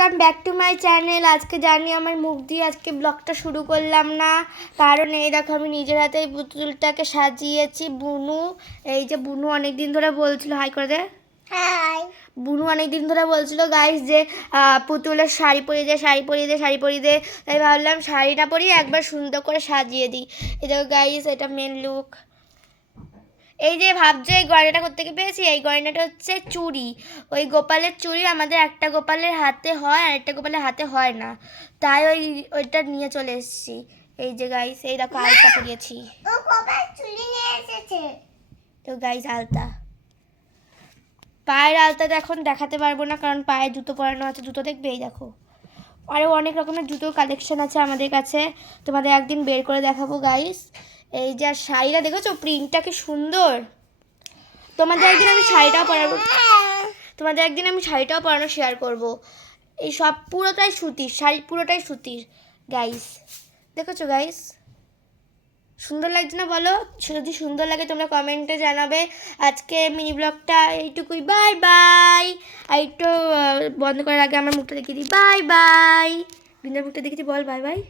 Welcome back to my channel. আজকে জানি আমার মুখ দিয়ে আজকে ব্লগটা শুরু করলাম না, কারণ এই দেখো আমি নিজের হাতে পুতুলটাকে সাজিয়েছি। বুনু, এই যে বুনু অনেক দিন ধরে বলছিল, হাই করে দে। হাই। বুনু অনেক দিন ধরে বলছিল গাইস যে পুতুলের শাড়ি পরিয়ে দে, শাড়ি পরিয়ে দে, শাড়ি পরিয়ে দে। তাই ভাবলাম শাড়িটা পরিয়ে একবার সুন্দর করে সাজিয়ে দিই। এই দেখো গাইস, এটা মেন লুক। এই যে ভাবছো এই গয়নাটা কোত্থেকে পেয়েছি, এই গয়নাটা হচ্ছে চুড়ি। ওই গোপালের চুড়ি আমাদের একটা গোপালের হাতে হয় আর একটা গোপালের হাতে হয় না, তাই ওইটা নিয়ে চলে এসেছি। এই যে গাইস, এই দেখো আলতা পরিয়েছি। ও গোপাল চুড়ি নিয়ে এসেছে। তো গাইস আলতা, পায়ের আলতাটা এখন দেখাতে পারবো না কারণ পায়ে জুতো পরানো আছে। জুতো দেখবে, এই দেখো আরও অনেক রকমের জুতোর কালেকশন আছে আমাদের কাছে, তোমাদের একদিন বের করে দেখাবো গাইস। এই যে শাড়িটা দেখেছো, প্রিন্টটা কি সুন্দর। তোমাদের একদিন আমি শাড়িটাও পরাবো, শেয়ার করব। এই সব পুরোটাই সুতির শাড়ি, পুরোটাই সুতির গাইস। দেখেছো গাইস, সুন্দর লাগছে না বলো? যদি সুন্দর লাগে তোমরা কমেন্টে জানাবে। আজকে মিনি ব্লগটা এইটুকুই, বাই বাই। আর একটু বন্ধ করার আগে আমার মুখটা দেখিয়ে দিই, বাই বাই। বিন্দার মুখটা দেখেছি, বল বাই বাই।